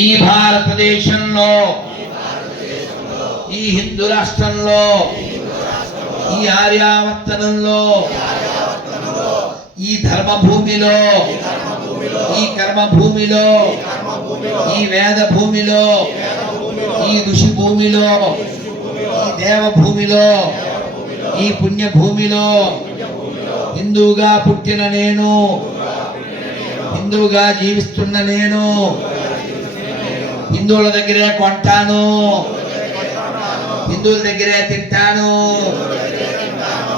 ఈ భారతదేశంలో, ఈ హిందూ రాష్ట్రంలో, ఈ ఆర్యావర్తనంలో, ఈ ధర్మభూమిలో, ఈ కర్మభూమిలో, ఈ వేద భూమిలో, ఈ ఋషి భూమిలో, ఈ దేవభూమిలో, ఈ పుణ్యభూమిలో హిందువుగా పుట్టిన నేను, హిందువుగా జీవిస్తున్న నేను హిందువుల దగ్గరే కొంటాను, హిందువుల దగ్గరే తింటాను,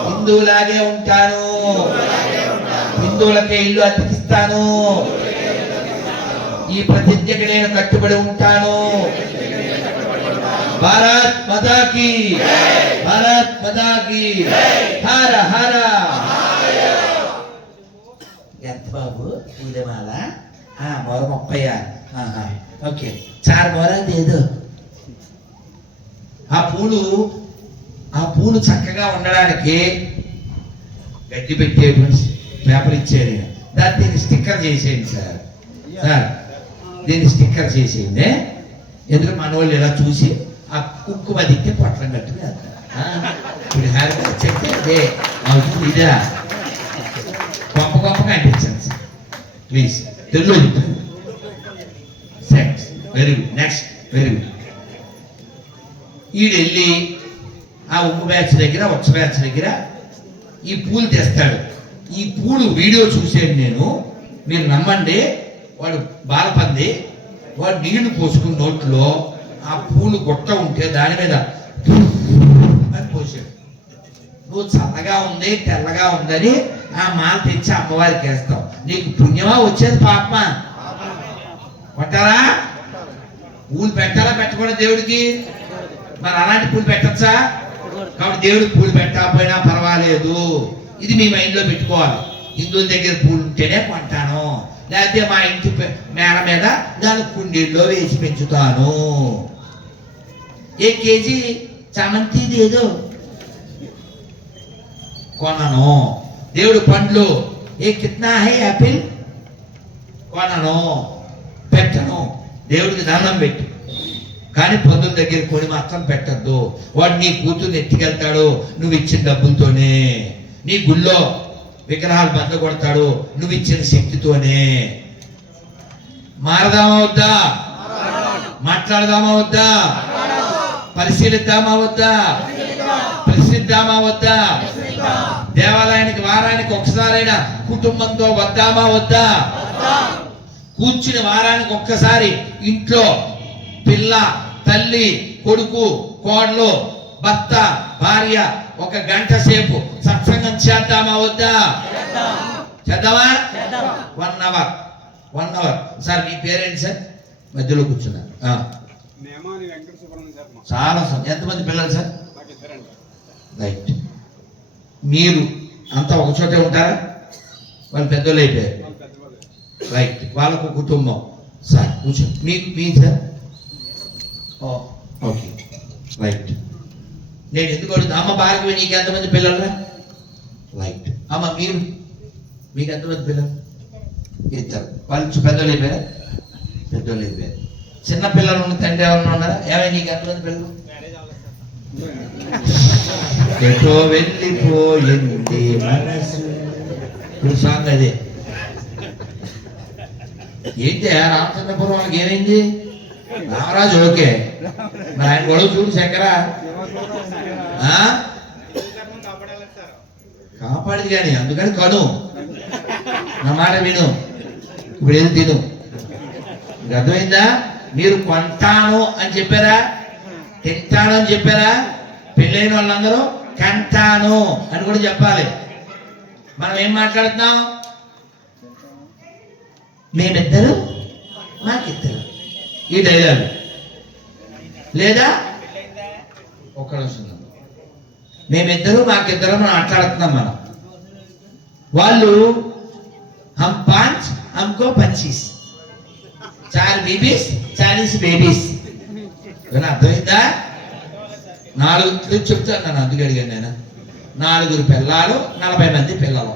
హిందువులాగే ఉంటాను, హిందువులకే ఇల్లు అతికిస్తాను, ఈ ప్రతిజ్ఞకి నేను కట్టుబడి ఉంటాను. భారత్ మాతా కీ, భారత్ మాతా కీ, హర హర. ఎంత బాబు పూలమాల? మొర 30. ఓకే, 4 మొర దేదో. ఆ పూలు చక్కగా ఉండడానికి గడ్డి పెట్టే పేపర్ ఇచ్చేది. దీన్ని స్టిక్కర్ చేసేయండి సార్. దీన్ని స్టిక్కర్ చేసేయండి. ఎందుకంటే మన వాళ్ళు ఇలా చూసి ఆ కుంకుమ దిక్కి పొట్లం కట్టుకుని ఇప్పుడు హ్యాపీ చెప్తే అదే అవుతుంది. ఇదా గొప్పగా అనిపించండి సార్ ప్లీజ్. తెలుగులో చెప్తాను. Very good. Next very good. ఈడెళ్ళి ఆ ఉమ్ము బ్యాచ్ దగ్గర, ఉత్స బ్యాచ్ దగ్గర ఈ పూలు తెస్తాడు. ఈ పూలు వీడియో చూసాను నేను, మీరు నమ్మండి. వాడు బాలపంది, వాడు నీళ్లు పోసుకుని నోట్లో ఆ పూలు గొట్ట ఉంటే దాని మీద అని పోసాడు. నువ్వు చల్లగా ఉంది, తెల్లగా ఉందని ఆ మాల తెచ్చి అమ్మవారికి వేస్తావు. నీకు పుణ్యమా వచ్చేది పాపమా? కొట్టారా? పూలు పెట్టాలా పెట్టకూడదు దేవుడికి? మరి అలాంటి పూలు పెట్టచ్చా? కాబట్టి దేవుడికి పూలు పెట్టకపోయినా పర్వాలేదు. ఇది మీ మైండ్లో పెట్టుకోవాలి. హిందువుల దగ్గర పూలు ఉంటేనే కొంటాను, లేకపోతే మా ఇంటి మేడ మీద దాని కుండీల్లో వేసి పెంచుతాను. ఏ కేజీ చామంతిది ఏదో కొనను. దేవుడు పండ్లు ఏ కిత్నా హై యాపిల్ కొనను, పెట్టను. దేవుడికి దండం పెట్టు, కానీ పందుల దగ్గర కొని మాత్రం పెట్టద్దు. వాడు నీ కూతుర్ని ఎత్తికెళ్తాడు నువ్వు ఇచ్చిన డబ్బులతోనే. నీ గుళ్ళో విగ్రహాలు బద్ద కొడతాడు నువ్వు ఇచ్చిన శక్తితోనే. మారదామా వద్దా? మాట్లాడదామా వద్దా? పరిశీలిద్దామా వద్దా? ప్రసిద్ధామా వద్దా? దేవాలయానికి వారానికి ఒకసారైనా కుటుంబంతో వద్దామా వద్దా? కూర్చుని వారానికి ఒక్కసారి ఇంట్లో పిల్ల, తల్లి, కొడుకు, కోడలు, భర్త, భార్య 1 గంట సేపు సత్సంగం చేద్దామా వద్దా? చేద్దామా? 1 అవర్. సార్ మీ పేరేంటి సార్? మధ్యలో కూర్చున్నారు. చాలా సార్. ఎంతమంది పిల్లలు సార్? రైట్. మీరు అంతా ఒక చోటే ఉంటారా? వాళ్ళు పెద్దోళ్ళు అయిపోయారు. రైట్. వాళ్ళకు కుటుంబం. సార్ కూర్చో. మీ సార్? Okay right. నేను ఎందుకు అడుగుతా? అమ్మ భార్గవి నీకు ఎంతమంది పిల్లలు? రైట్. అమ్మ మీకు ఎంతమంది పిల్లలు? 2. వాళ్ళు పెద్దోళ్ళు అయిపోయారా? పెద్దోళ్ళు అయిపోయారు. చిన్న పిల్లలు ఉన్న తండ్రి ఎవరన్నా ఉన్నారా? ఏమైనా నీకు ఎంతమంది పిల్లలు? ఎటో వెళ్ళిపోయింది మనసు. ఇప్పుడు సాంగ్ అదే. ఏంటి రామచంద్రపురం వాళ్ళకి ఏమైంది? రామరాజు ఓకే, మరి ఆయన గొడవ చూడు శంకర. కాపాడింది కానీ అందుకని కను, నా మాట విను, ఇప్పుడు ఏది తిను. అర్థమైందా? మీరు కొంటాను అని చెప్పారా? తింటాను అని చెప్పారా? పెళ్ళైన వాళ్ళందరూ కంటాను అని కూడా చెప్పాలి. మనం ఏం మాట్లాడుతున్నాం? మేమిద్దరు మాకిద్దరు, ఈ డైలాగ్. లేదా ఒక్క నిమిషం, మేమిద్దరు మాకిద్దరు మనం మాట్లాడుతున్నాం. మనం వాళ్ళు హమ్ 5 హమ్కో 25, 4 బేబీస్ 40 బేబీస్. అర్థమైందా? 4 చెప్తాను నన్ను, అందుకు అడిగాను నేను. 4 పిల్లలు 40 మంది పిల్లలు.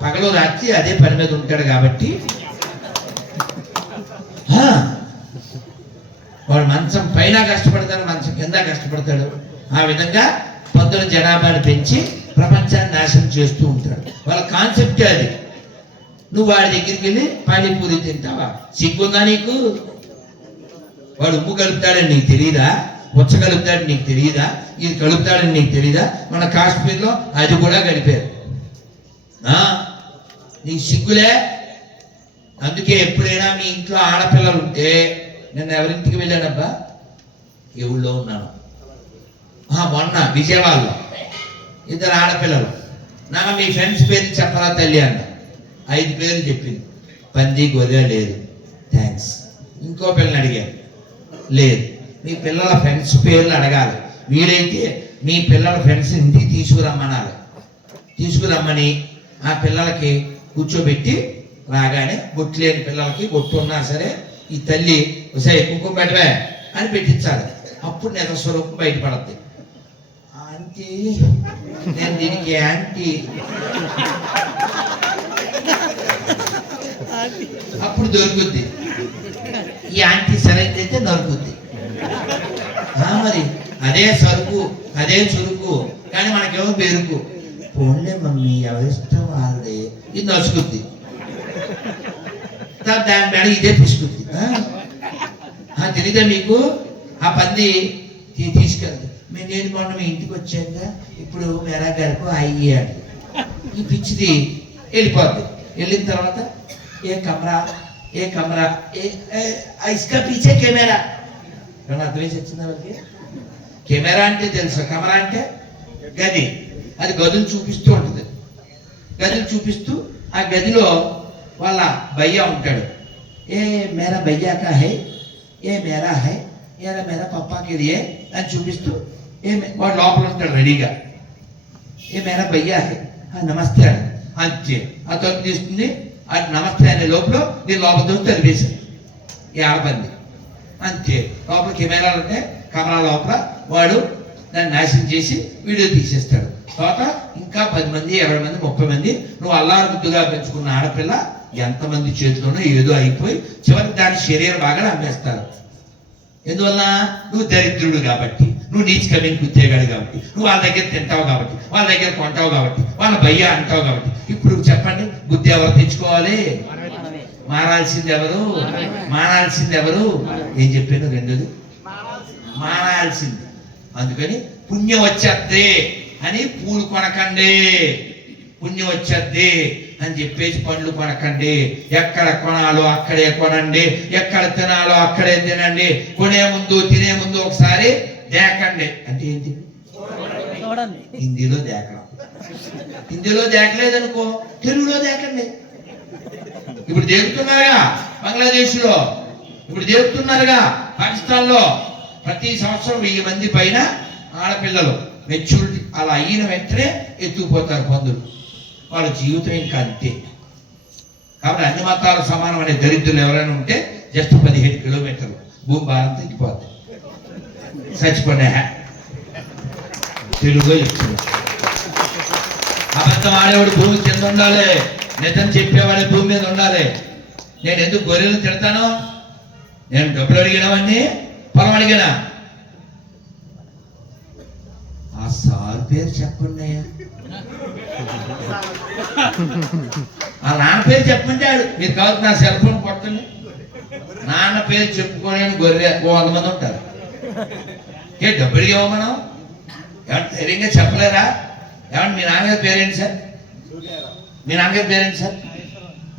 పగలు రాత్రి అదే పని మీద ఉంటాడు కాబట్టి వాడు మంచం పైన కష్టపడతాడు, మంచం కింద కష్టపడతాడు. ఆ విధంగా పందుల జనాభాను పెంచి ప్రపంచాన్ని నాశనం చేస్తూ ఉంటాడు. వాళ్ళ కాన్సెప్ట్ అది. నువ్వు వాడి దగ్గరికి వెళ్ళి పానీపూరి తింటావా? సిగ్గుందా నీకు? వాడు ఉప్పు కలుపుతాడని నీకు తెలియదా? ఉచ్చ కలుపుతాడని నీకు తెలియదా? ఇది కలుపుతాడని నీకు తెలియదా? మన కాశ్మీర్లో అది కూడా కలిపారు. నీకు సిగ్గులే? అందుకే ఎప్పుడైనా మీ ఇంట్లో ఆడపిల్లలు ఉంటే, నేను ఎవరింటికి వెళ్ళానబ్బా, ఈ ఊళ్ళో ఉన్నాను, మొన్న విజయవాడలో ఇద్దరు ఆడపిల్లలు, నాన్న మీ ఫ్రెండ్స్ పేరు చెప్పరా తల్లి అన్న. 5 పేర్లు చెప్పింది. పంది, గొర్రె లేదు, థ్యాంక్స్. ఇంకో పిల్లని అడిగాను, లేదు. మీ పిల్లల ఫ్రెండ్స్ పేర్లు అడగాలి. వీలైతే మీ పిల్లల ఫ్రెండ్స్ ఇంటికి తీసుకురమ్మనాలి. తీసుకురమ్మని ఆ పిల్లలకి కూర్చోబెట్టి రాగానే బొట్టు లేని పిల్లలకి బొట్టు ఉన్నా సరే ఈ తల్లి ఒకసారి కుంకుమ పెట్టవే అని పెట్టించాలి. అప్పుడు నిజ స్వరూపం బయటపడద్ది. ఆంటీ, నేను దీనికి యాంటీ, అప్పుడు దొరుకుద్ది. ఈ యాంటీ సరైతే దొరుకుద్ది. మరి అదే సరుకు, అదే చురుకు, కానీ మనకేమో బెరుకు. పోన్లే మమ్మీ, ఎవరిష్టం వాళ్ళే, ఇది నసుకుద్ది. దాని మేడ ఇదే పిసుకుద్ది. తెలీదా మీకు? ఆ పంది తీసుకెళ్తుంది. నేను మొన్న మీ ఇంటికి వచ్చాక ఇప్పుడు మేరా గారికి అయ్యాడు. ఈ పిచ్చిది వెళ్ళిపోద్ది. వెళ్ళిన తర్వాత ఏ కమరా, ఏ కమరా, ఇసుక పీచే కెమెరా. అర్థం వేసి వచ్చిందా వాళ్ళకి? కెమెరా అంటే తెలుసా? కెమెరా అంటే గది. అది గదులు చూపిస్తూ ఉంటుంది. గదులు చూపిస్తూ ఆ గదిలో వాళ్ళ భయ్యా ఉంటాడు. ఏ మేరా భయ్యా కా హై, ఏ మేరా హై, ఏరా మేరా పప్పాకి లియే అని చూపిస్తూ వాడు లోపల ఉంటాడు రెడీగా. ఏ మేరా భయ్యా హై, నమస్తే అని అంతే. ఆ తలుపు తీసుకుని అది నమస్తే అనే లోపల నేను లోపల దొరికి తరిపేశాను ఈ ఆడపంది. అంతే. లోపల కెమెరాలు ఉంటే కెమెరా లోపల వాడు దాన్ని నాశనం చేసి వీడియో తీసేస్తాడు. తర్వాత ఇంకా 10 మంది, 20 మంది, 30 మంది నువ్వు అల్లారు ముద్దుగా పెంచుకున్న ఆడపిల్ల ఎంతమంది చేతిలోనో ఏదో అయిపోయి చివరికి దాని శరీర భాగాలు అమ్మేస్తారు. ఎందువల్ల? నువ్వు దరిద్రుడు కాబట్టి, నువ్వు నీచ్ కమింగ్ కుత్తేగాడు కాబట్టి, నువ్వు వాళ్ళ దగ్గర తింటావు కాబట్టి, వాళ్ళ దగ్గర కొంటావు కాబట్టి, వాళ్ళ భయ్య అంటావు కాబట్టి. ఇప్పుడు చెప్పండి, బుద్ధి ఎవరు తెచ్చుకోవాలి? మారాల్సింది ఎవరు? మానాల్సింది ఎవరు? ఏం చెప్పాను? రెండోది మానాల్సింది. అందుకని పుణ్యం వచ్చేద్ది అని పూలు కొనకండి, పుణ్యం వచ్చేద్ది అని చెప్పేసి పండ్లు కొనకండి. ఎక్కడ కొనాలో అక్కడే కొనండి, ఎక్కడ తినాలో అక్కడే తినండి. కొనే ముందు తినే ముందు ఒకసారి దేకండి. అంటే ఏంటి? హిందీలో దేకడం. హిందీలో దేకలేదనుకో తెలుగులో దేకండి. ఇప్పుడు దేకుతున్నారుగా బంగ్లాదేశ్లో, ఇప్పుడు దేకుతున్నారుగా పాకిస్తాన్లో. ప్రతి సంవత్సరం 1000 మంది పైన ఆడపిల్లలు మెచ్యూరిటీ అలా అయిన వెంటనే ఎత్తుకుపోతారు పందులు. వాళ్ళ జీవితం ఇంకా అంతే. కాబట్టి అన్ని మతాలు సమానం అనే దరిద్రులు ఎవరైనా ఉంటే జస్ట్ 17 కిలోమీటర్లు భూమి భారం తగ్గిపోద్ది. చచ్చిపోయినా తెలుగులో చెప్తున్నా. అబద్ధం ఆడేవాడు భూమి కింద ఉండాలి, నిజం చెప్పేవాడే భూమి మీద ఉండాలి. నేను ఎందుకు గొర్రెలు తిడతాను? నేను డబ్బులు అడిగినవన్నీ పొలం అడిగినా. ఆ సార్ పేరు చెప్పండి, ఆ నాన్న పేరు చెప్పంటాడు. మీరు కావచ్చు నా సెల్ ఫోన్ కొట్టండి. నాన్న పేరు చెప్పుకోలేని గొర్రె 100 మంది ఉంటారు. డబ్బులు ఇవ్వ మనం ఏమంటే ధైర్యంగా చెప్పలేరా? ఏమంటే మీ నాన్నగారి పేరేంటి సార్? మీ నాన్నగారి పేరేంటి సార్?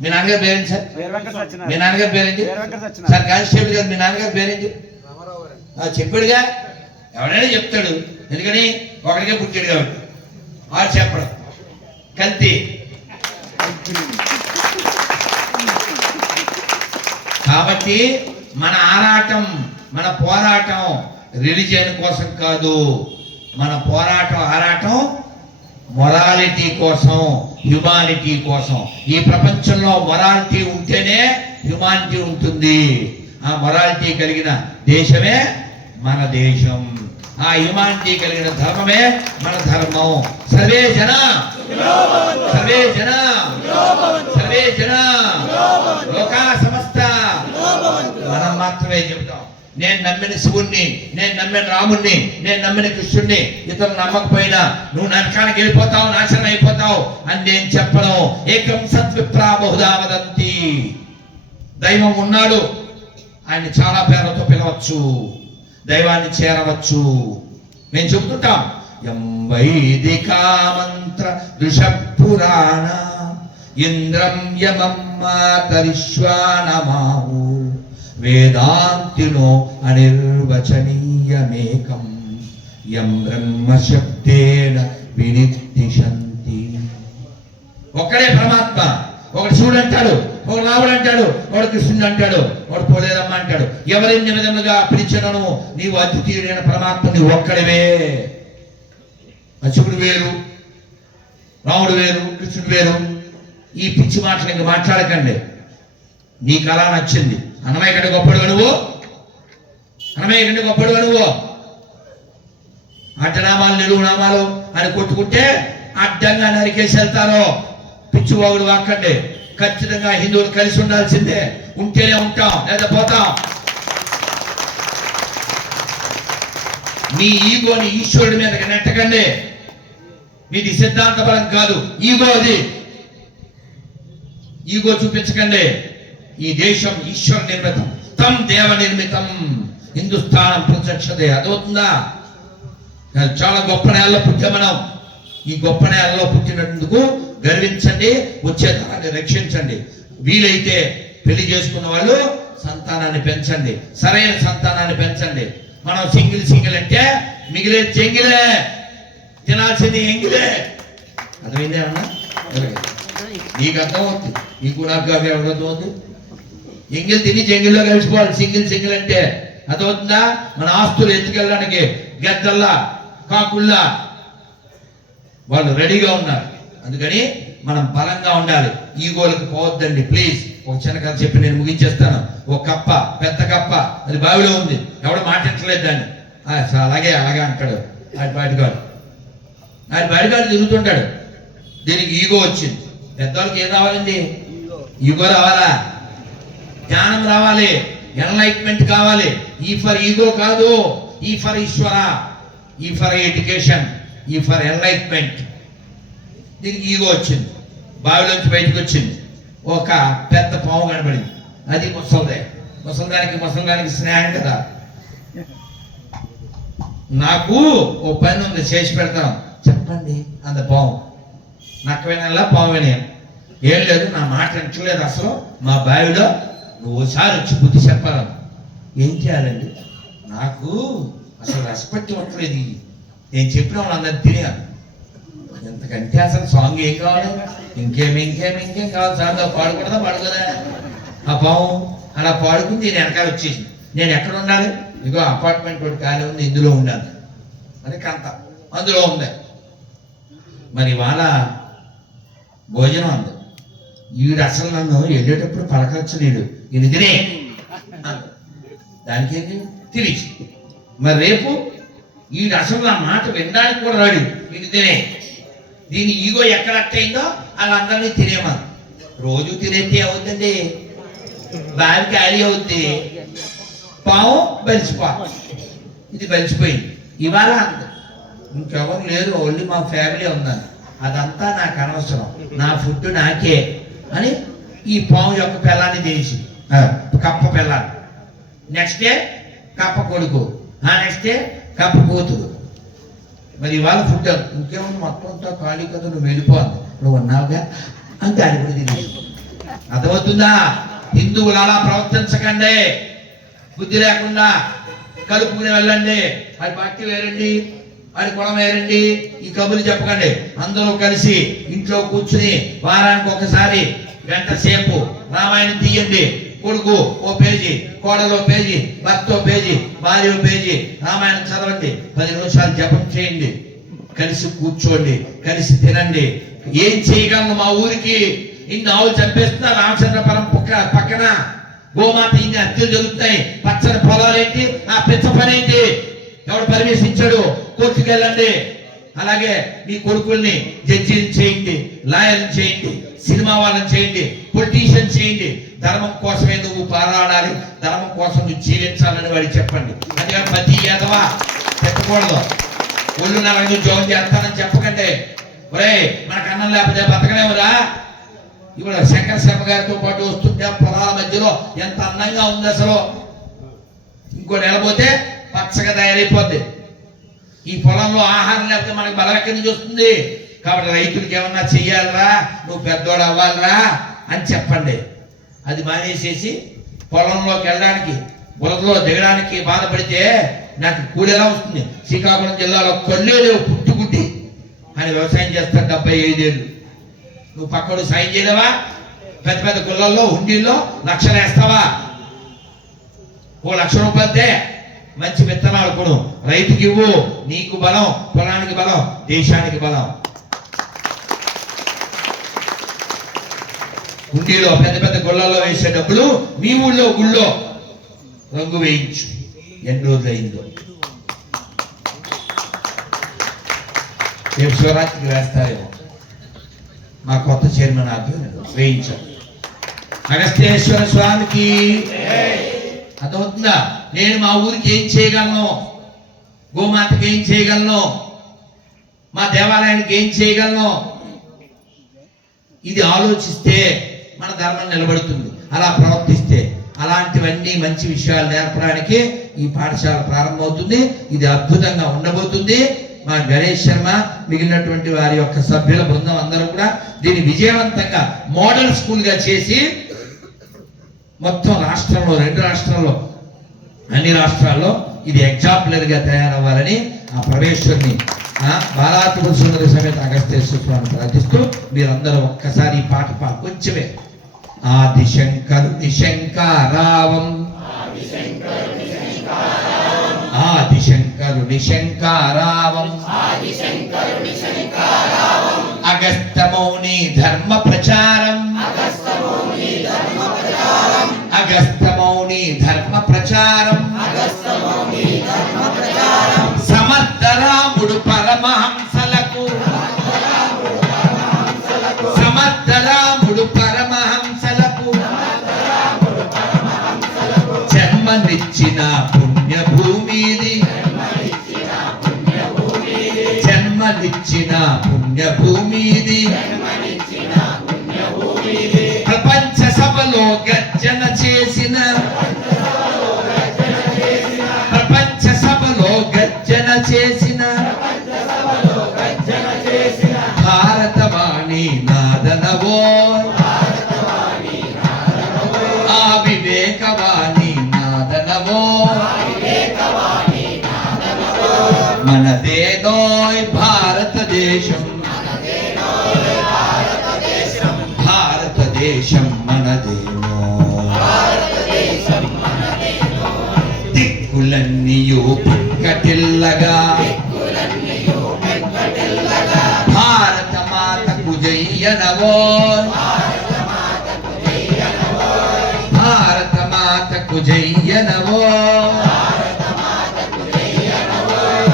మీ నాన్నగారి పేరేంటి సార్? మీ నాన్నగారి పేరేంటి సార్? కానిస్టేబుల్ గారు మీ నాన్నగారి పేరేంటి? చెప్పాడుగా. ఎవడైనా చెప్తాడు, ఎందుకని ఒకడికే పుట్టాడు కాబట్టి. వాడు చెప్పడం కల్తీ. కాబట్టి మన ఆరాటం, మన పోరాటం రిలీజియన్ కోసం కాదు. మన పోరాటం, ఆరాటం మొరాలిటీ కోసం, హ్యుమానిటీ కోసం. ఈ ప్రపంచంలో మొరాలిటీ ఉంటేనే హ్యుమానిటీ ఉంటుంది. ఆ మొరాలిటీ కలిగిన దేశమే మన దేశం. ఆ హ్యుమానిటీ కలిగిన ధర్మమే మన ధర్మం. సర్వే జన సర్వే జన సర్వే జన లోకా సమస్త మన మనం మాత్రమే చెబుతాం. నేను నమ్మిన శివుణ్ణి, నేను నమ్మిన రాముణ్ణి, నేను నమ్మిన కృష్ణుణ్ణి, ఇతను నమ్మకపోయినా నువ్వు నరకానికి వెళ్ళిపోతావు, నాశనం అయిపోతావు అని నేను చెప్పను. ఏకం సత్విప్రా బహుదా వదంతి. దైవం ఉన్నాడు, ఆయన్ని చాలా పేర్లతో పిలవచ్చు, దైవాన్ని చేరవచ్చు. మేము చెబుతుంటాం యం వైదికా మంత్ర ఋషపురాణ ఇంద్రం యమం మాతరిశ్వానమాహు వేదాంతినో అనిర్వచనీయమేకం యం బ్రహ్మ శబ్దేన వినిర్దిశంతి. ఒక్కడే పరమాత్మ. ఒకడు శివుడు అంటాడు, ఒకడు రాముడు అంటాడు, ఒకడు కృష్ణుడు అంటాడు, ఒకడు పోలేదమ్మ అంటాడు. ఎవరిన్ని విధములుగా పిలిచినను నీవు అద్వితీయుడైన పరమాత్మ నీవు ఒక్కడవే. శివుడు వేరు, రాముడు వేరు, కృష్ణుడు వేరు. ఈ పిచ్చి మాటలు ఇంక మాట్లాడకండి. నీకు అలా నచ్చింది. అన్నమయ్య కంటే గొప్పడు నువ్వు, అన్నమయ్య కంటే గొప్పడు నువ్వు. అడ్డనామాలు నిలువు నామాలు అని కొట్టుకుంటే అడ్డంగా నరికేసి వెళ్తారు. పిచ్చివాగుడు వాక్కండి. ఖచ్చితంగా హిందువులు కలిసి ఉండాల్సిందే. ఉంటేనే ఉంటాం, లేదా పోతాం. మీ ఈగోని ఈశ్వరుడి మీదకి నెట్టకండి. మీది సిద్ధాంత బలం కాదు, ఈగో. అది ఈగో చూపించకండి. ఈ దేశం ఈశ్వర నిర్మితం, తం దేవ నిర్మితం, హిందుస్థానం ప్రత్యక్షదే. అదవుతుందా? చాలా గొప్ప నేలలో పుట్టాం మనం. ఈ గొప్ప నేలలో పుట్టినందుకు గర్వించండి, వచ్చే తరాన్ని రక్షించండి. వీలైతే పెళ్లి చేసుకున్న వాళ్ళు సంతానాన్ని పెంచండి, సరైన సంతానాన్ని పెంచండి. మనం సింగిల్ అంటే మిగిలే చెంగిలే, తినాల్సింది ఎంగిలే. అర్థమైందేమన్నా? నీకు అర్థమవుతుంది, నీకు నాకు అర్థమవుతుంది. ఎంగిల్ తిని చెంగిల్లో కలిసిపోవాలి. సింగిల్ అంటే అదవుతుందా? మన ఆస్తులు ఎత్తుకెళ్ళడానికి గద్దల్లా కాకుల్లా వాళ్ళు రెడీగా ఉన్నారు. అందుకని మనం బలంగా ఉండాలి, ఈగోలకు పోవద్దండి ప్లీజ్. ఒక చిన్న కథ చెప్పి నేను ముగించేస్తాను. ఒక కప్ప, పెద్ద కప్ప, అది బావిలో ఉంది. ఎవడు మాట్లాడలేదు దాన్ని. అలాగే అంటాడు ఆడి బాడిగాడు తిరుగుతుంటాడు. దీనికి ఈగో వచ్చింది. పెద్దవాళ్ళకి ఏం రావాలండి? ఈగో రావాలా? జ్ఞానం రావాలి, ఎన్లైట్మెంట్ కావాలి. ఈ ఫర్ ఈగో కాదు, ఈ ఫర్ ఈశ్వర, ఈ ఫర్ ఎడ్యుకేషన్, ఈ ఫర్ ఎన్లైట్మెంట్. దీనికి ఈగో వచ్చింది. బావిలోంచి బయటకు వచ్చింది. ఒక పెద్ద పాము కనబడింది. అది ముసల్దానికి స్నేహం కదా. నాకు ఓ పని ఉంది, చేసి పెడతాను, చెప్పండి అంత పాము. నక్కవేనల్లా పావునే. ఏం లేదు, నా మాట వింటలేదు అసలు. మా బావిలో నువ్వు ఒకసారి వచ్చి బుద్ధి చెప్పాలి. ఏం చేయాలండి? నాకు అసలు రెస్పెక్ట్ ఇవ్వట్లేదు. నేను చెప్పిన వాళ్ళందరినీ తినేయాలి. ఎంతకంటే అసలు సాంగ్ ఏం కావాలి? ఇంకేం కావాలి? సార్ పాడుకోదా? ఆ పాము అలా పాడుకుని నేను వెనకాల వచ్చేసి నేను ఎక్కడ ఉండాలి? ఇదిగో అపార్ట్మెంట్ ఒకటి ఖాళీ ఉంది, ఇందులో ఉండాలి. మరి కంత అందులో ఉంది. మరి వాళ్ళ భోజనం అంది. వీడు అసలు నన్ను వెళ్ళేటప్పుడు పలకరించలేడు. ఇది తినే దానికి తిరిగి. మరి రేపు వీడు అసలు నా మాట వినడానికి కూడా రాడు. ఇది తినే. దీని ఈగో ఎక్కడ అట్టయిందో వాళ్ళందరినీ తినేమని. రోజు తినేస్తే ఏమవుతుందండి? బావి ఖాళీ అవుద్ది, పాము బలిసిపో. ఇది బలిసిపోయింది. ఇవాళ ఇంకెవరు లేరు, ఓన్లీ మా ఫ్యామిలీ ఉందని. అదంతా నాకు అనవసరం, నా ఫుడ్ నాకే అని ఈ పాము యొక్క పిల్లాన్ని తీసి కప్ప పిల్లాన్ని. నెక్స్ట్ డే కప్ప కొడుకు, నెక్స్ట్ డే కప్ప కూతురు. మరి ఇవాళ ఫుడ్ ఇంకేముంది, మొత్తం అంతా ఖాళీ కదా, నువ్వు వెళ్ళిపోవాలి, నువ్వు ఉన్నావుగా అంతే. అది కూడా తినేసి. అర్థమవుతుందా? హిందువులు అలా ప్రవర్తించకండి. బుద్ధి లేకుండా కలుపుకుని వెళ్ళండి. అది పార్టీ వేరండి, అది కులం వేరండి, ఈ కబుర్లు చెప్పకండి. అందరూ కలిసి ఇంట్లో కూర్చుని వారానికి ఒకసారి గంట సేపు రామాయణం తీయండి. కొడుకు ఓ పేజీ, కోడలో పేజీ, భర్త పేజీ, భార్య పేజీ రామాయణం చదవండి. 10 నిమిషాలు జపం చేయండి. కలిసి కూర్చోండి, కలిసి తినండి. ఏం చేయగలను? మా ఊరికి ఇన్ని ఆవులు చంపేస్తున్నా, రామచంద్రపురం పక్కన గోమాత ఇన్ని హత్యలు జరుగుతాయి. పచ్చని పొలాలేంటి, ఆ పెద్ద పని ఏంటి? ఎవడు పర్మిషన్ ఇచ్చాడు? కోర్టుకు వెళ్ళండి. అలాగే మీ కొడుకుల్ని జడ్జిని చేయండి, లాయర్ని చేయండి, సినిమా వాళ్ళని చేయండి, పొలిటీషియన్ చేయండి. ధర్మం కోసమే నువ్వు పోరాడాలి, ధర్మం కోసం నువ్వు జీవించాలని వాడికి చెప్పండి. అందుకని ప్రతి ఎదవా పెట్టకూడదు. ఒళ్ళు నరగ ఉద్యోగం చేస్తానని చెప్పకండి. ఒరే మనకు అన్నం లేకపోతే బతకలేవురా. ఇప్పుడు శంకర శర్మ గారితో పాటు వస్తుంటే పొలాల మధ్యలో ఎంత అందంగా ఉంది అసలు. ఇంకో నెలపోతే పచ్చగా తయారైపోద్ది. ఈ పొలంలో ఆహారం లేకపోతే మనకి బలం ఎక్కడి నుంచి వస్తుంది? కాబట్టి రైతులకి ఏమన్నా చెయ్యాలరా, నువ్వు పెద్దోడు అవ్వాలరా అని చెప్పండి. అది మానేసేసి పొలంలోకి వెళ్ళడానికి, బురదలో దిగడానికి బాధపడితే నాకు కూలి ఎలా వస్తుంది? శ్రీకాకుళం జిల్లాలో కళ్ళే లేవు పుట్టుకుట్టి అని వ్యవసాయం చేస్తాడు 75 ఏళ్ళు. నువ్వు పక్కడు సాయం చేయలేవా? పెద్ద పెద్ద గుళ్ళల్లో హుండీల్లో లక్షలు వేస్తావా? ఓ ₹1,00,000 మంచి విత్తనాలు కొను, రైతుకి ఇవ్వు. నీకు బలం, పొలానికి బలం, దేశానికి బలం. హుండీలో పెద్ద పెద్ద గుళ్ళల్లో వేసే డబ్బులు మీ ఊళ్ళో గుళ్ళో రంగు వేయించు. ఎన్ని రోజులు అయిందో? రేపు శివరాత్రికి వేస్తారేమో. మా కొత్త చైర్మన్ ఆధ్వర్యంలో వేయించాం. అగస్త్యేశ్వర స్వామికి అర్థమవుతుందా? నేను మా ఊరికి ఏం చేయగలను, గోమాతకి ఏం చేయగలను, మా దేవాలయానికి ఏం చేయగలను, ఇది ఆలోచిస్తే మన ధర్మం నిలబడుతుంది. అలా ప్రవర్తిస్తే, అలాంటివన్నీ మంచి విషయాలు నేర్పడానికి ఈ పాఠశాల ప్రారంభమవుతుంది. ఇది అద్భుతంగా ఉండబోతుంది. మా గణేష్ శర్మ, మిగిలినటువంటి వారి యొక్క సభ్యుల బృందం అందరూ కూడా దీన్ని విజయవంతంగా మోడల్ స్కూల్ గా చేసి మొత్తం రాష్ట్రంలో, 2 రాష్ట్రాల్లో, అన్ని రాష్ట్రాల్లో ఇది ఎగ్జాంపులర్ గా తయారవ్వాలని ఆ పరమేశ్వరుని బాలాత్రిపుర సుందరి సమేత అగస్త్యేశ్వర స్వామిని ప్రార్థిస్తూ మీరందరూ ఒక్కసారి ఈ పాట కొంచెమే. ఆదిశంకరుని శంకారావం, ఆదిశంకరుని శంకారావం, అగస్త్యమౌని ధర్మ ప్రచారం, అగస్త్యమౌని ధర్మ ప్రచారం, సమర్థ రాముడు పరమహంసలకు, సమర్థ రాముడు పరమహంసలకు జన్మనిచ్చిన పుణ్యభూమిది, జన్మనిచ్చిన పుణ్యభూమిది, ప్రపంచ సభలో గర్జన చేసిన, ప్రపంచ సభలో గర్జన చేసిన భారతవాణి నాదనవో, ఆ వివేకవాణి నాదనవో, మనదేదోయ్ భారతదేశం, భారతదేశం మనదేమో, దిక్కులన్నీయు పిక్కటిల్లగా, భారత మాతకు జయ్యనవో, భారత మాతకు జయ్యనవో,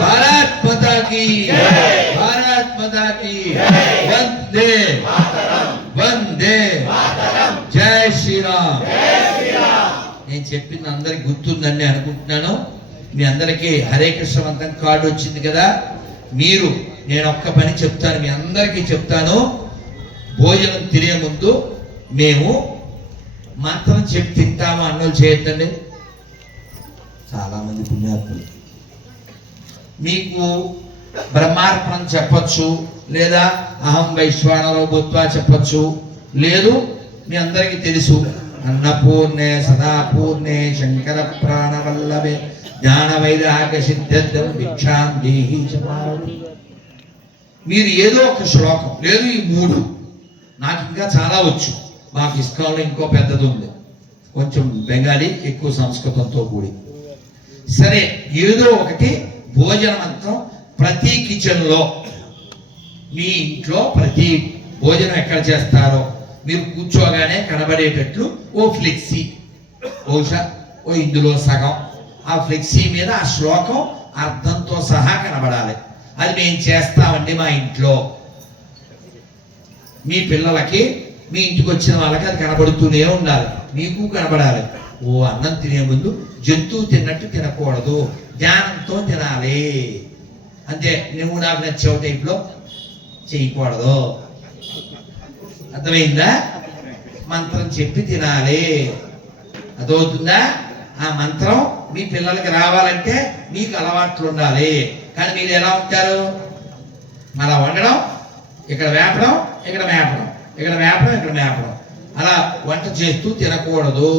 భారత్ మాతా కీ, భారత్ మాతా కీ, వందే వందే, జై శ్రీరామ్. నేను చెప్పింది అందరికి గుర్తుందని అనుకుంటున్నాను. మీ అందరికీ హరే కృష్ణ మంత్రం కార్డు వచ్చింది కదా. మీరు, నేను ఒక్క పని చెప్తాను, మీ అందరికీ చెప్తాను. భోజనం తినే ముందు మేము మంత్రం చెప్పి తింటాము అన్నోళ్ళు చేయొద్దండి. చాలా మంది పుణ్యాత్ములు మీకు బ్రహ్మార్పణం చెప్పచ్చు, లేదా అహం వైశ్వానరో భూత్వా చెప్పచ్చు. లేదు, మీ అందరికీ తెలుసు, అన్నపూర్ణే సదాపూర్ణే శంకర ప్రాణవల్లభే జ్ఞాన వైరాగ్య సిద్ధ్యర్థం భిక్షాం దేహి చపారు. మీరు ఏదో ఒక శ్లోకం, లేదు ఈ 3, నాకు ఇంకా చాలా వచ్చు. మాకు ఇస్కాన్లో ఇంకో పెద్దది ఉంది, కొంచెం బెంగాలీ, ఎక్కువ సంస్కృతంతో కూడి. సరే, ఏదో ఒకటి భోజన మంత్రం ప్రతి కిచెన్లో, మీ ఇంట్లో ప్రతి భోజనం ఎక్కడ చేస్తారో మీరు కూర్చోగానే కనబడేటట్లు ఓ ఫ్లెక్సీ, బహుశా ఓ ఇందులో సగం, ఆ ఫ్లెక్సీ మీద ఆ శ్లోకం అర్థంతో సహా కనబడాలి. అది మేము చేస్తామండి మా ఇంట్లో. మీ పిల్లలకి మీ ఇంటికి వచ్చిన వాళ్ళకి అది కనబడుతూనే ఉండాలి, మీకు కనబడాలి. ఓ అన్నం తినే ముందు జంతువు తిన్నట్టు తినకూడదు, ధ్యానంతో తినాలి. అంతే, నువ్వు నాకు నచ్చేవ టైప్లో చేయకూడదు. అర్థమైందా? మంత్రం చెప్పి తినాలి. అదవుతుందా? ఆ మంత్రం మీ పిల్లలకి రావాలంటే మీకు అలవాట్లు ఉండాలి. కానీ మీరు ఎలా ఉంటారు? అలా వండడం, ఇక్కడ వేపడం, ఇక్కడ మేపడం, ఇక్కడ మేపడం, ఇక్కడ మేపడం, అలా వంట చేస్తూ తినకూడదు.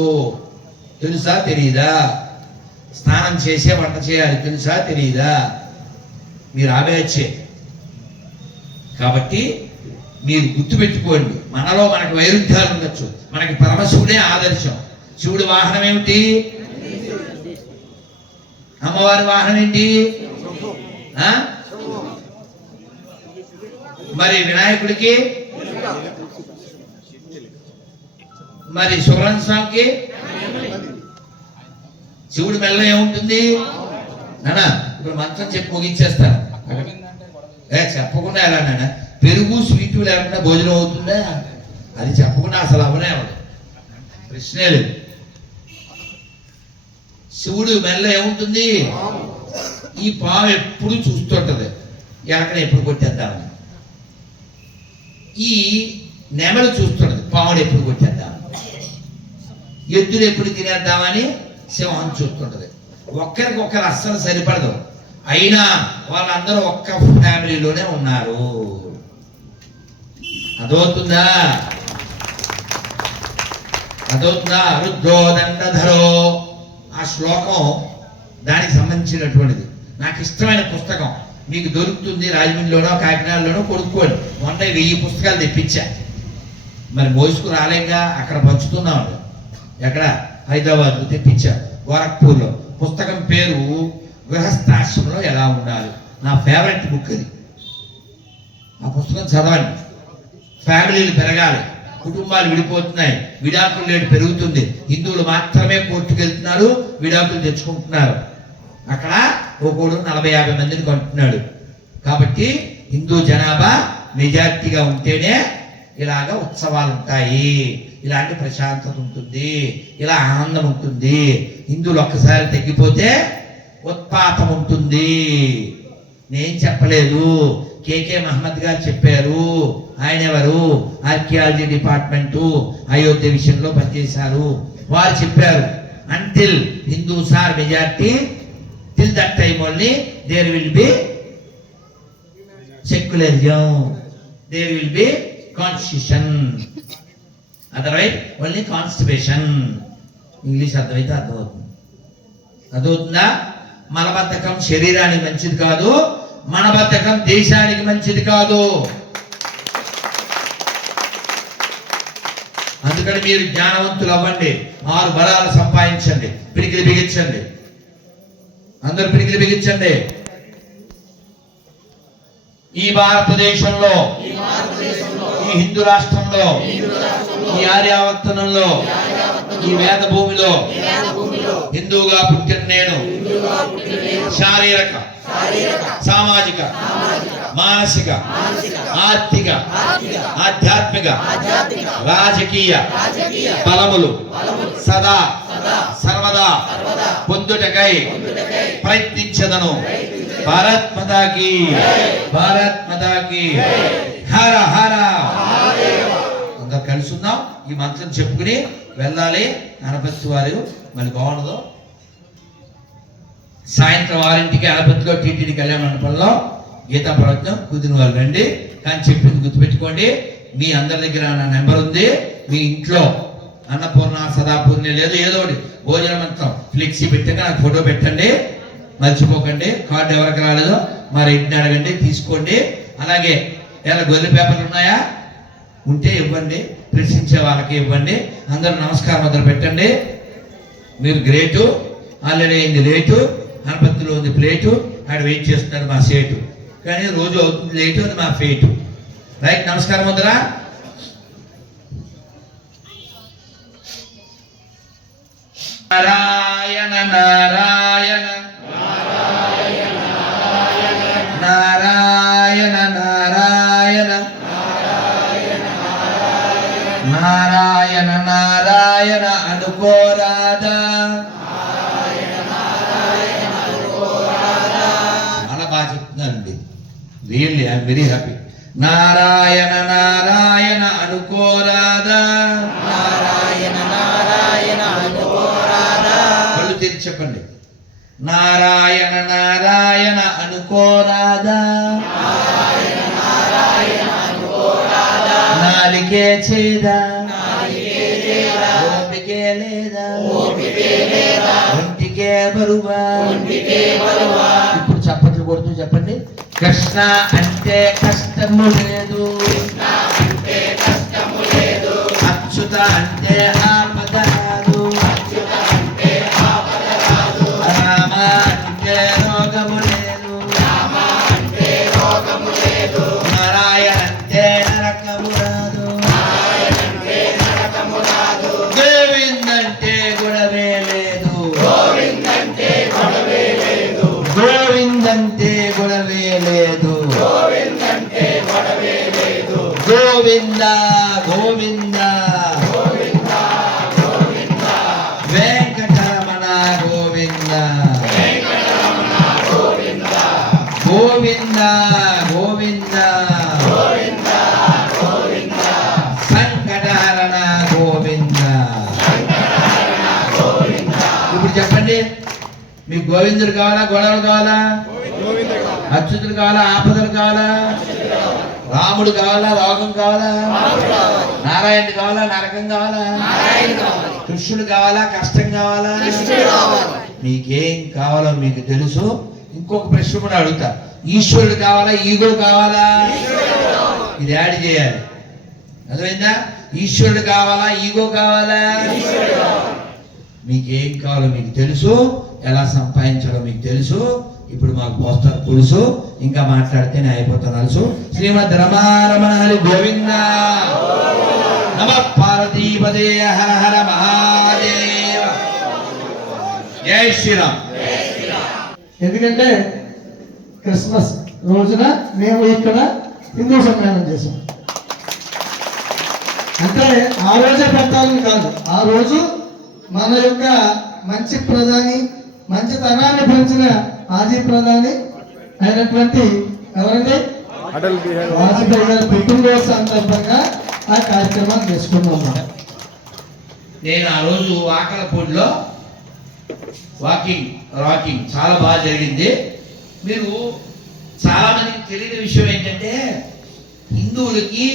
తెలుసా తెలీదా? స్నానం చేసే వంట చేయాలి, తెలుసా తెలీదా? మీరు ఆవేచ్చే. కాబట్టి మీరు గుర్తుపెట్టుకోండి, మనలో మనకు వైరుధ్యాలు ఉండొచ్చు. మనకి పరమశివుడే ఆదర్శం. శివుడి వాహనం ఏమిటి? అమ్మవారి వాహనం ఏంటి? మరి వినాయకుడికి, మరి సుబ్రహ్మణ్య స్వామికి శివుడి మెల్ల ఏముంటుంది? నానా ఇప్పుడు మంత్రం చెప్పి ముగించేస్తాను. చెప్పకుండా ఎలా నాన్న? పెరుగు స్వీటు లేకుండా భోజనం అవుతుందా? అది చెప్పకుండా అసలు అవనే అవ్వదు, ప్రశ్నే లేదు. శివుడు మెల్ల ఏముంటుంది? ఈ పాము ఎప్పుడు చూస్తుంటది, ఎలకని ఎప్పుడు కొట్టేద్దామని. ఈ నెమలు చూస్తుంటది, పాముడు ఎప్పుడు కొట్టేద్దామని. ఎద్దులు ఎప్పుడు తినేద్దామని సింహం చూస్తుంటది. ఒక్కరికొక్కరు అస్సలు సరిపడదు. అయినా వాళ్ళందరూ ఒక్క ఫ్యామిలీలోనే ఉన్నారు. అదవుతుందా? అదవుతుందా? రుద్రోదండధరో ఆ శ్లోకం దానికి సంబంధించినటువంటిది. నాకు ఇష్టమైన పుస్తకం, మీకు దొరుకుతుంది రాజమండ్రిలోనో కాకినాడలోనో, కొనుక్కోండి. మొన్న 1000 పుస్తకాలు తెప్పించా. మరి మోసుకు రాలేగా, అక్కడ పంచుతున్నాం. ఎక్కడ? హైదరాబాద్ తెప్పించా, గోరఖ్పూర్లో. పుస్తకం పేరు గృహస్థాశ్రమంలో ఎలా ఉండాలి. నా ఫేవరెట్ బుక్ అది. ఆ పుస్తకం చదవండి. ఫ్యామిలీలు పెరగాలి, కుటుంబాలు విడిపోతున్నాయి, విడాకుల రేటు పెరుగుతుంది. హిందువులు మాత్రమే కోర్టుకు వెళ్తున్నారు, విడాకులు తెచ్చుకుంటున్నారు. అక్కడ ఒకడు 40-50 మందిని కొంటున్నాడు. కాబట్టి హిందూ జనాభా మెజార్టీగా ఉంటేనే ఇలాగ ఉత్సవాలు ఉంటాయి, ఇలాంటి ప్రశాంతత ఉంటుంది, ఇలా ఆనందం ఉంటుంది. హిందువులు ఒక్కసారి తగ్గిపోతే ఉత్పాతం ఉంటుంది. నేను చెప్పలేదు, కేకే మహమ్మద్ గారు చెప్పారు. ఆయన ఎవరు? ఆర్కియాలజీ డిపార్ట్మెంటు, అయోధ్య విషయంలో పనిచేశారు. వారు చెప్పారు, until Hindus are majority, till that time only there will be secularism, there will be constitution, otherwise only constipation. English అర్థమైతే అర్థమవుతుంది. అర్థమవుతుందా? మలబద్ధకం శరీరానికి మంచిది కాదు, మనబద్ధకం దేశానికి మంచిది కాదు. అందుకని మీరు జ్ఞానవంతులు అవ్వండి, 6 బలాలు సంపాదించండి, పిడికిలి బిగించండి. అందరూ పిడికిలి బిగించండి. ఈ భారతదేశంలో, ఈ హిందూ రాష్ట్రంలో, ఈ ఆర్యావర్తనంలో, ఈ వేద భూమిలో హిందువుగా పుట్టిన నేను శారీరక, సామాజిక, మానసిక, ఆర్థిక, ఆధ్యాత్మిక, రాజకీయ బలములు సదా సర్వదా పొందుటకై ప్రయత్నించదను. భారత్ మాతా కీ, భారత్ మాతా కీ. హర హర. అందరు కలుసుకుందాం, ఈ మంత్రం చెప్పుకుని వెళ్ళాలి. గణపతి వారు మరి బాగుండదు. సాయంత్రం 6ంటికి అనపతిలో టీటీడీ కళ్యాణ మండపంలో గీతా ప్రవచనం, కుదిరిన వాళ్ళు రండి. కానీ చెప్పింది గుర్తుపెట్టుకోండి, మీ అందరి దగ్గర నా నెంబర్ ఉంది. మీ ఇంట్లో అన్నపూర్ణ, సదాపూర్ణ లేదు, ఏదో ఒకటి భోజన మంత్రం ఫ్లెక్సీ పెట్టాక నాకు ఫోటో పెట్టండి, మర్చిపోకండి. కార్డు ఎవరికి రాలేదో మరి ఇంటిని అడగండి, తీసుకోండి. అలాగే ఎలా గొర్రె పేపర్లు ఉన్నాయా? ఉంటే ఇవ్వండి, ప్రశ్నించే వాళ్ళకి ఇవ్వండి. అందరూ నమస్కారం మొదలు పెట్టండి. మీరు గ్రేటు. ఆల్రెడీ అయింది లేటు, అనపత్తిలో ఉంది ప్లేటు, ఆడ వెయిట్ చేస్తున్నాడు మా సేటు. కానీ రోజు అవుతుంది లేటు, అది మా ఫేటు. రైట్, నమస్కారం వద్దురా. Narayana Narayana Narayana Narayana really I'm very happy. Narayana Narayana అనుకోరాదా, నారాయణ నారాయణ అనుకోరాదా. కళ్ళు తెరిచి చెప్పండి. నారాయణ నారాయణ అనుకోరాదా, నారాయణ నారాయణ అనుకోరాదా. నాలికే చేదా, నాలికే చేదా. ఓపికే లేదా, ఓపికే లేదా. ఒంటికే బరువా, ఒంటికే బరువా. ఇప్పుడు చప్పట్లు కొడుతూ చెప్పండి. కృష్ణ అంటే కష్టము లేదు, కృష్ణ అంటే కష్టము లేదు. అచ్యుత అంటే ఆపద రాదు, అచ్యుత అంటే ఆపద రాదు. రామ అంటే రోగము లేదు, రామ అంటే రోగము లేదు. నారాయణ అంటే నరకము రాదు, నారాయణ అంటే నరకము రాదు. గోవింద్ అంటే గొడవే లేదు, గోవింద్ అంటే గొడవే లేదు. గోవింద్ అంటే గొడవే లేదు, గోవింద్ అంటే గొడవే లేదు. గోవింద గోవింద గోవింద గోవింద. వెంకటరమణ గోవింద, వెంకటరమణ గోవింద. గోవింద గోవింద గోవింద గోవింద. సంకటహరణ గోవింద. శంకరహరణ గోవింద. ఇప్పుడు చెప్పండి, మీకు గోవిందుడు కావాలా, గొడవలు కావాలా, అచ్యుతుడు కావాలా, ఆపదలు కావాలా, రాముడు కావాలా, రోగం కావాలా, నారాయణుడు కావాలా, నరకం కావాలా, నారాయణ కావాలి. కృష్ణుడు కావాలా, కష్టం కావాలా, కృష్ణుడు కావాలి. మీకేం కావాలో మీకు తెలుసు. ఇంకొక ప్రశ్న కూడా అడుగుతా, ఈశ్వరుడు కావాలా, ఈగో కావాలా, ఇది యాడ్ చేయాలి. అర్థమైందా? ఈశ్వరుడు కావాలా, ఈగో కావాలా, మీకేం కావాలో మీకు తెలుసు, ఎలా సంపాదించాలో మీకు తెలుసు. ఇప్పుడు మాకు పోస్తారు పులుసు, ఇంకా మాట్లాడితేనే అయిపోతాను అలుసు. శ్రీమద్ రమారమణ హరి గోవింద. నమ పార్వతీపదే హర హర మహాదేవ. జై శ్రీరామ్. ఎందుకంటే క్రిస్మస్ రోజున మేము ఇక్కడ హిందూ సమ్మేళనం చేసాం. అంటే ఆ రోజే పెట్టాలని కాదు, ఆ రోజు మన యొక్క మంచి ప్రధాని, మంచి తనాన్ని పెంచిన మాజీ ప్రధాని అయినటువంటి ఎవరండి, వాజ్పేయి గారి పుట్టినరోజు సందర్భంగా ఆ కార్యక్రమాన్ని చేసుకున్నాం. నేను ఆ రోజు ఆకలపూడిలో రాకింగ్ చాలా బాగా జరిగింది. మీరు చాలా మందికి తెలియని విషయం ఏంటంటే, హిందువులకి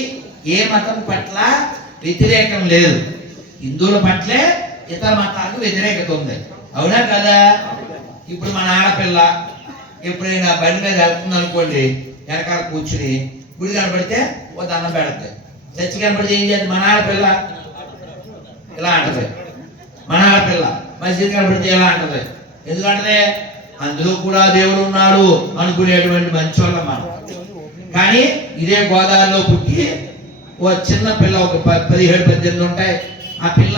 ఏ మతం పట్ల వ్యతిరేకం లేదు, హిందువుల పట్లే ఇతర మతాలకు వ్యతిరేకత ఉంది. అవునా కదా? ఇప్పుడు మన ఆడపిల్ల ఎప్పుడైనా బండి మీద వెళ్తుంది అనుకోండి, వెనకాల కూర్చుని గుడి కనపడితే ఓ దండం పెడతాయి. చర్చి కనపడితే ఏం చేద్ది? మన ఆడపిల్ల ఇలా అంటది, మన ఆడపిల్ల మసీద్ కనపడితే ఎలా అంటది. ఎందుకంటే అందులో కూడా దేవుడు ఉన్నాడు అనుకునేటువంటి మంచోళ్ళం మనం. కానీ ఇదే గోదావరిలో పుట్టి ఓ చిన్న పిల్ల, ఒక 17-18 ఉంటాయి, ఆ పిల్ల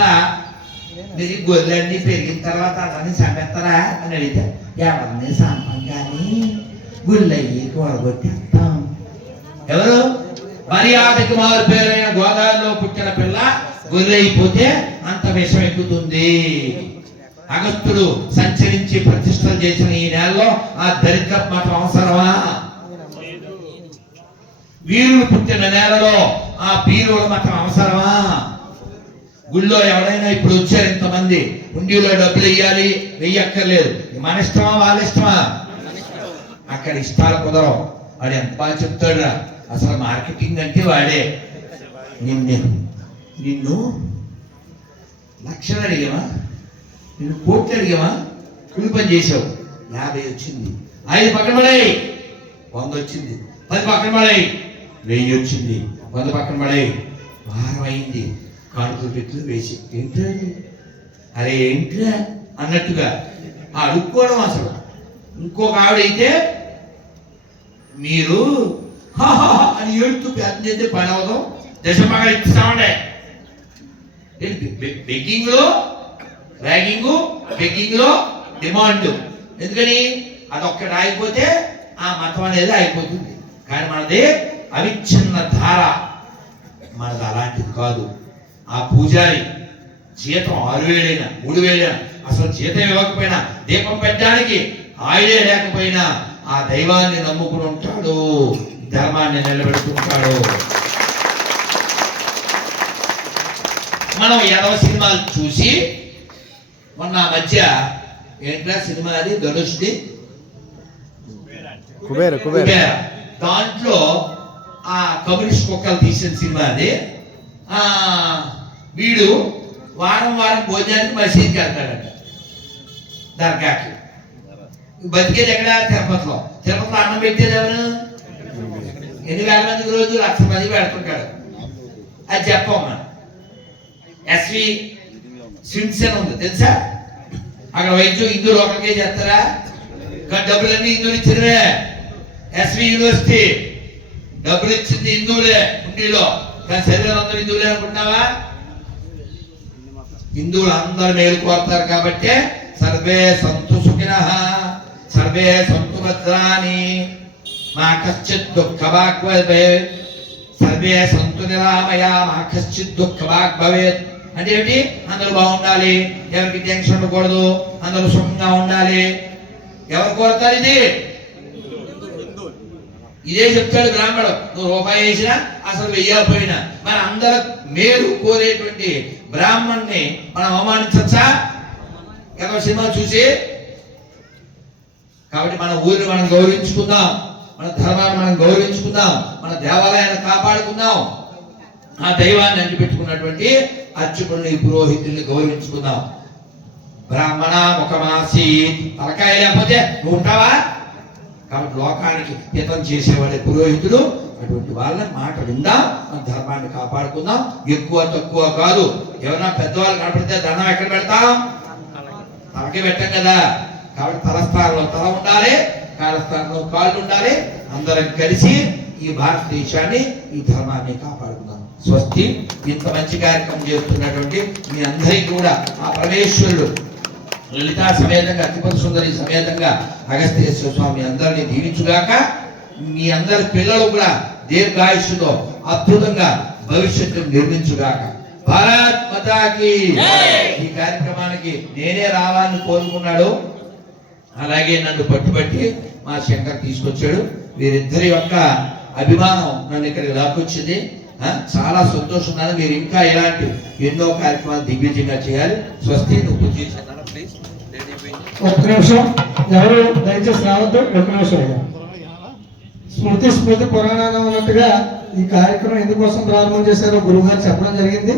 మీరు గొర్రెలన్నీ పెరిగిన తర్వాత అతన్ని చంపేస్తారా అని అడిగితే, ఎవరిని చంపం కానీ గుళ్ళయ్యి కూడగొట్టేస్తాం. ఎవరు? మర్యాదకి మారు పేరైన గోదావరిలో పుట్టిన పిల్ల గొర్రె అయిపోతే అంత విషం ఎక్కుతుంది. అగస్త్యుడు సంచరించి ప్రతిష్టలు చేసిన ఈ నెలలో ఆ దరిద్ర మతం అవసరమా? వీరులు పుట్టిన నేలలో ఆ పీరుల మతం అవసరమా? గుళ్ళో ఎవరైనా ఇప్పుడు వచ్చారు ఇంతమంది, హుండీలో డబ్బులు వెయ్యాలి, వెయ్యక్కర్లేదు, మన ఇష్టమా వాళ్ళ ఇష్టమా? అక్కడ ఇష్టాలు కుదరవు. వాడు ఎంత బాగా చెప్తాడురా, అసలు మార్కెటింగ్ అంటే వాడే. నిన్ను లక్షలు అడిగామా, నిన్ను కోట్లు అడిగామా, కూలి పని చేసావు, 50 వచ్చింది, 5 పక్కన పడాయి, 100 వచ్చింది, 10 పక్కన పడాయి, 1000 వచ్చింది, 100 పక్కన పడాయి, వారం అయింది, కానుకలు పెట్లు వేసి ఏంట్రా అరే ఏంట్రా అన్నట్టుగా అడుక్కోవడం. అసలు ఇంకొక ఆవిడైతే మీరు అని ఏడుతూ ప్రయత్నం చేస్తే పని అవదు, దశమగా ఇస్తామండే. బెగ్గింగ్ లో ర్యాగింగ్, బెగ్గింగ్ లో డిమాండ్. ఎందుకని అదొక్కటి ఆగిపోతే ఆ మతం అనేది అయిపోతుంది. కానీ మనది అవిచ్ఛిన్న ధార, మనది అలాంటిది కాదు. ఆ పూజారి జీతం 6,000 3,000, అసలు జీతం ఇవ్వకపోయినా, దీపం పెట్టడానికి ఆయిలే లేకపోయినా, ఆ దైవాన్ని నమ్ముకుని ఉంటాడు, ధర్మాన్ని నిలబెడుతుంటాడు. మనం ఎదవ సినిమాలు చూసి మొన్న మధ్య ఏంట్రా సినిమా అది ధనుష్ది కుబేర, దాంట్లో ఆ కమ్యూనిస్ట్ కుక్కలు తీసిన సినిమా అది. వీడు వారం భోజనానికి మసీద్కి వెళ్తాడట, దర్గాకి. బతికేది ఎక్కడ? తిరుపతిలో అన్నం పెట్టేది ఎవరు? 8,000 మందికి రోజు 1,00,000 మంది పెడుతుంటాడు. అది చెప్పమ్మా. ఎస్వి స్విమ్స్ అని ఉంది తెలుసా? అక్కడ వైద్యం హిందువులు ఒకరికే చేస్తారా? డబ్బులన్నీ హిందువులు ఇచ్చినవే. ఎస్వి యూనివర్సిటీ డబ్బులు ఇచ్చింది హిందువులే ఉండిలో, కానీ శరీరం అందరూ హిందువులే అనుకుంటున్నావా? హిందువులు అందరూ మేలు కోరుతారు కాబట్టి సర్వే సంతు సుఖినః సర్వే సంతు భద్రాని మా కశ్చిత్ దుఃఖభాగ్ భవేత్ సర్వే సంతు నిరామయా మా కశ్చిత్ దుఃఖభాగ్ భవేత్. అంటే ఏమిటి? అందరూ బాగుండాలి, ఎవరికి టెన్షన్ ఉండకూడదు, అందరూ సుఖంగా ఉండాలి. ఎవరు కోరుతారు ఇది? ఇదే చెప్తాడు బ్రాహ్మణుడు. నువ్వు రూపాయి వేసినా అసలు వెయ్యకపోయినా మన అందరూ మేలు కోరేటువంటి బ్రాహ్మణ్ణి మనం అవమానించచ్చా ఎవరి సినిమా చూసి? కాబట్టి మన ఊరిని మనం గౌరవించుకుందాం, మన ధర్మాన్ని మనం గౌరవించుకుందాం, మన దేవాలయాన్ని కాపాడుకుందాం, ఆ దైవాన్ని అంటిపెట్టుకున్నటువంటి అర్చకుల్ని పురోహితుల్ని గౌరవించుకుందాం. బ్రాహ్మణ ముఖమాసి, తలకాయ లేకపోతే నువ్వు ఉంటావా? కాబట్టి లోకానికి హితం చేసేవాళ్ళే పురోహితులు. అటువంటి వాళ్ళ మాట విందాం, మన ధర్మాన్ని కాపాడుకుందాం. ఎక్కువ తక్కువ కాదు. ఎవరన్నా పెద్దవాళ్ళు కనపడితే దండం ఎక్కడ పెడతాం? తలకి పెట్టాం కదా. కాబట్టి తలస్థానంలో తల ఉండాలి, కాలస్థానంలో కాళ్ళు ఉండాలి. అందరం కలిసి ఈ భారతదేశాన్ని, ఈ ధర్మాన్ని కాపాడుకుందాం. స్వస్తి. ఇంత మంచి కార్యక్రమం చేస్తున్నటువంటి మీ అందరికీ కూడా ఆ పరమేశ్వరుడు లలితా సమేతంగా, త్రిపుర సుందరి సమేతంగా అగస్త్యేశ్వర స్వామి అందరినీ దీవించుగాక. మీ అందరి పిల్లలు కూడా దీర్ఘాయుష్తో అద్భుతంగా భవిష్యత్తును నిర్మించుగాక. భారత్ మాతాకి. ఈ కార్యక్రమానికి నేనే రావాలని కోరుకున్నాడు, అలాగే నన్ను పట్టుబట్టి మా శంకర్ తీసుకొచ్చాడు. వీరిద్దరి యొక్క అభిమానం నన్ను ఇక్కడికి లాక్కొచ్చింది. చాలా సంతోషం. మీరు ఇంకా ఇలాంటి ఎన్నో కార్యక్రమాలు దిగ్విజయంగా చేయాలి. స్వస్తి. నువ్వు చేశాను ప్లీజ్. ఒక్క నిమిషం, ఎవరు దయచేసి రావద్దు. ఒక్క నిమిషం. స్మృతి పురాణాన్ని ఉన్నట్టుగా ఈ కార్యక్రమం ఎందుకోసం ప్రారంభం చేశారో గురువు గారు చెప్పడం జరిగింది.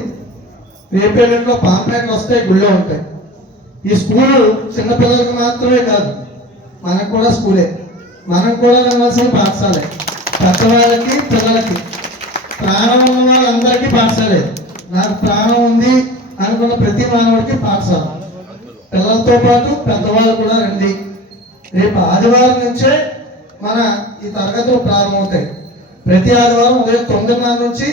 రేపేళ్ళలో పాంప్లెట్లు వస్తాయి, గుళ్ళో ఉంటాయి. ఈ స్కూలు చిన్నపిల్లలకు మాత్రమే కాదు, మనకు కూడా స్కూలే. మనం కూడా వెళ్ళవలసిన పాఠశాలే. పెద్దవాళ్ళకి, పిల్లలకి, ప్రాణం ఉన్న వాళ్ళందరికీ పాఠశాలే. నాకు ప్రాణం ఉంది అనుకున్న ప్రతి మానవుడికి పాఠశాల. పిల్లలతో పాటు పెద్దవాళ్ళు కూడా రండి. రేపు ఆదివారం నుంచే మన ఈ తరగతులు ప్రారంభమవుతాయి. ప్రతి ఆదివారం ఉదయం 9:30 నుంచి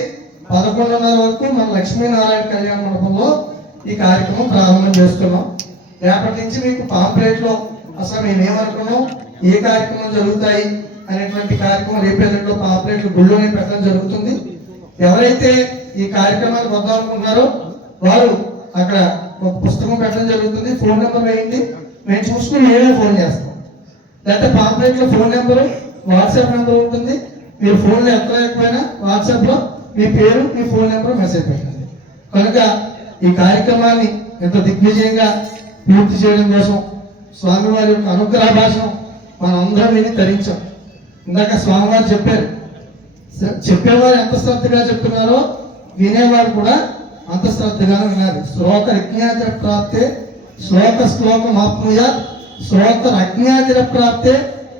11:30 వరకు మన లక్ష్మీనారాయణ కళ్యాణ మండపంలో ఈ కార్యక్రమం ప్రారంభం చేస్తున్నాం. రేపటి నుంచి మీకు పాంప్లెట్లో అసలు మేమేమనుకున్నాం, ఏ కార్యక్రమం జరుగుతాయి అనేటువంటి కార్యక్రమం రేపేళ్ళలో పాంప్లెట్లు గుళ్ళోనే పెట్టడం జరుగుతుంది. ఎవరైతే ఈ కార్యక్రమానికి వద్దామనుకుంటున్నారో వారు అక్కడ ఒక పుస్తకం పెట్టడం జరుగుతుంది. ఫోన్ నెంబర్ వేయండి, మేము చూసుకుని మేమే ఫోన్ చేస్తాం. లేకపోతే పాంప్లెట్లో ఫోన్ నెంబరు, వాట్సాప్ నెంబర్ ఉంటుంది. మీరు ఫోన్లో ఎక్కలేకపోయినా వాట్సాప్లో మీ పేరు, మీ ఫోన్ నెంబర్ మెసేజ్ పెట్టండి. కనుక ఈ కార్యక్రమాన్ని ఎంతో దిగ్విజయంగా పూర్తి చేయడం కోసం స్వామివారి యొక్క అనుగ్రహ భాషను మనం అందరం విని తరించాం. ఇందాక స్వామివారు చెప్పారు, చెప్పేవారు ఎంత శ్రద్ధగా చెప్తున్నారో వినేవారు కూడా అంత శ్రద్ధగా వినాలి. శ్లోక అజ్ఞాతిర ప్రాప్తే శ్లోకం ఆప్నుయ శ్రోత అజ్ఞాతిర ప్రాప్తే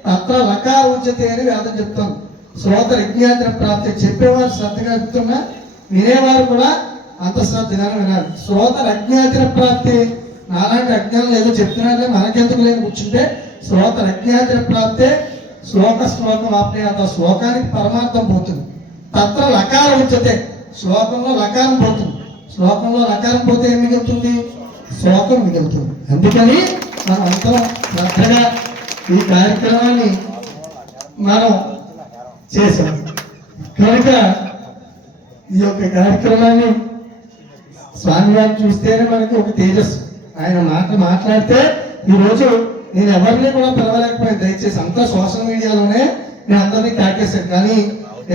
తత్ర లకార ఉచ్యతే అని వేదం చెప్తాను. శ్రోత అజ్ఞాతిర ప్రాప్తే చెప్పేవారు శ్రద్ధగా చెప్తున్నా వినేవారు కూడా అంత శ్రద్ధగా వినాలి. శ్రోత అజ్ఞాతిర ప్రాప్తే నాలాంటి అజ్ఞానం ఏదో చెప్తున్నారే మనకెందుకు లేని కూర్చుంటే శ్రోత అజ్ఞాతిర ప్రాప్తే శ్లోకం ఆప్నేత శ్లోకానికి పరమార్థం పోతుంది. తత్ర లకార ఉచ్యతే శ్లోకంలో లకారం పోతుంది. శ్లోకంలో లకారం పోతే ఏం మిగులుతుంది? శ్లోకం మిగులుతుంది. అందుకని మనం అందరం శ్రద్ధగా ఈ కార్యక్రమాన్ని మనం చేశాం. కనుక ఈ యొక్క కార్యక్రమాన్ని స్వామివారిని చూస్తేనే మనకి ఒక తేజస్సు. ఆయన మాట్లాడితే ఈరోజు నేను ఎవరిని కూడా పిలవలేకపోయాను. దయచేసి అంతా సోషల్ మీడియాలోనే నేను అందరినీ కాకేశాను, కానీ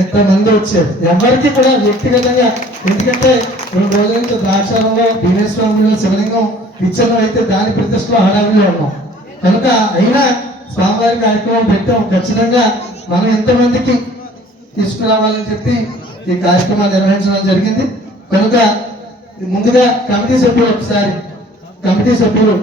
ఎంతమంది వచ్చారు ఎవరికి కూడా వ్యక్తిగతంగా. ఎందుకంటే 2 రోజుల నుంచి ద్రాక్షారంలో భీమేశ్వరంలో శివలింగం ఇచ్చిన అయితే దాని ప్రతిష్టలో హడావిలో ఉన్నాం కనుక అయినా స్వామివారి కార్యక్రమం పెట్టాం. ఖచ్చితంగా మనం ఎంతమందికి తీసుకురావాలని చెప్పి ఈ కార్యక్రమాన్ని నిర్వహించడం జరిగింది. కనుక ముందుగా కమిటీ సభ్యులు ఒకసారి కమిటీ సభ్యులు